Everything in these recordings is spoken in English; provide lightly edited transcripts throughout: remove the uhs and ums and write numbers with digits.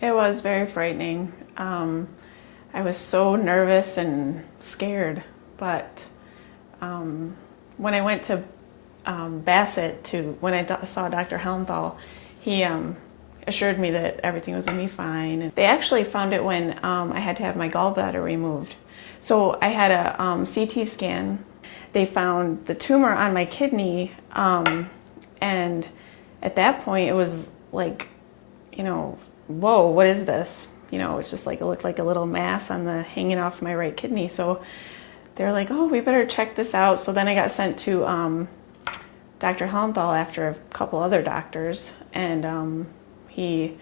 It was very frightening. I was so nervous and scared, but when I went to Bassett when I saw Dr. Hufnagle, he assured me that everything was going to be fine. And they actually found it when I had to have my gallbladder removed. So I had a CT scan. They found the tumor on my kidney, and at that point it was like, whoa, what is this? It's just like, it looked like a little mass hanging off my right kidney. So they were like, oh, we better check this out. So then I got sent to Dr. Hufnagle after a couple other doctors, and he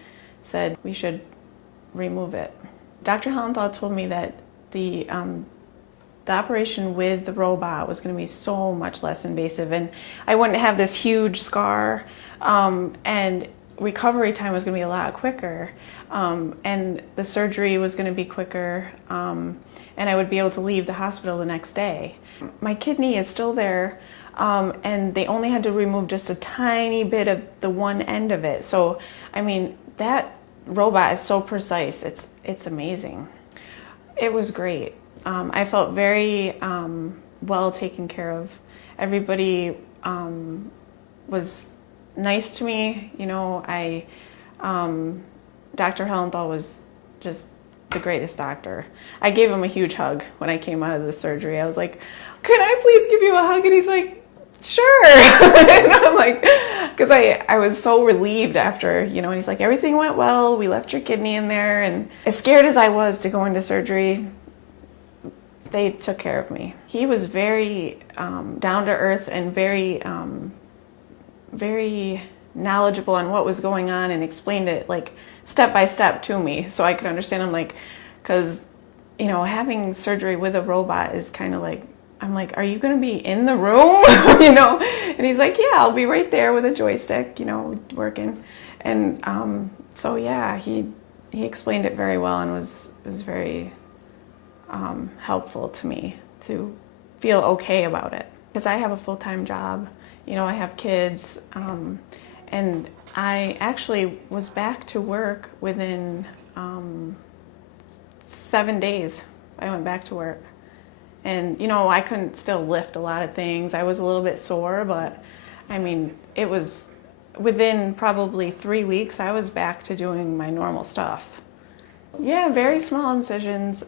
said we should remove it. Dr. Hufnagle told me that the operation with the robot was going to be so much less invasive, and I wouldn't have this huge scar, and recovery time was going to be a lot quicker, and the surgery was going to be quicker, and I would be able to leave the hospital the next day. My kidney is still there, and they only had to remove just a tiny bit of the one end of it. So, I mean, that robot is so precise. It's amazing. It was great. I felt very well taken care of. Everybody was nice to me. Dr. Hufnagle was just the greatest doctor. I gave him a huge hug when I came out of the surgery. I was like, "Could I please give you a hug?" And he's like, "Sure." And I'm like, because I was so relieved after, and he's like, "Everything went well. We left your kidney in there." And as scared as I was to go into surgery, they took care of me. He was very down to earth and very, very knowledgeable on what was going on, and explained it like step by step to me so I could understand. I'm like, because having surgery with a robot is kind of like, I'm like, are you going to be in the room? And he's like, yeah, I'll be right there with a joystick, working. And so yeah, he explained it very well, and was very helpful to me to feel okay about it. Because I have a full-time job, I have kids, and I actually was back to work within 7 days. I went back to work. And, I couldn't still lift a lot of things. I was a little bit sore, but, I mean, it was within probably 3 weeks, I was back to doing my normal stuff. Yeah, very small incisions,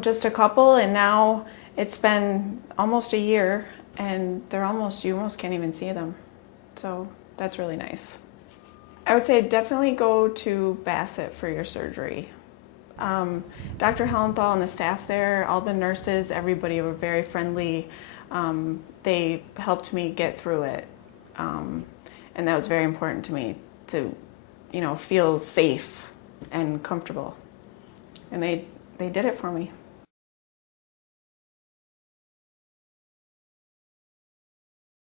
just a couple, and now it's been almost a year, and you almost can't even see them. So that's really nice. I would say definitely go to Bassett for your surgery. Dr. Hufnagle and the staff there, all the nurses, everybody were very friendly. They helped me get through it. And that was very important to me, to, feel safe and comfortable. And they did it for me.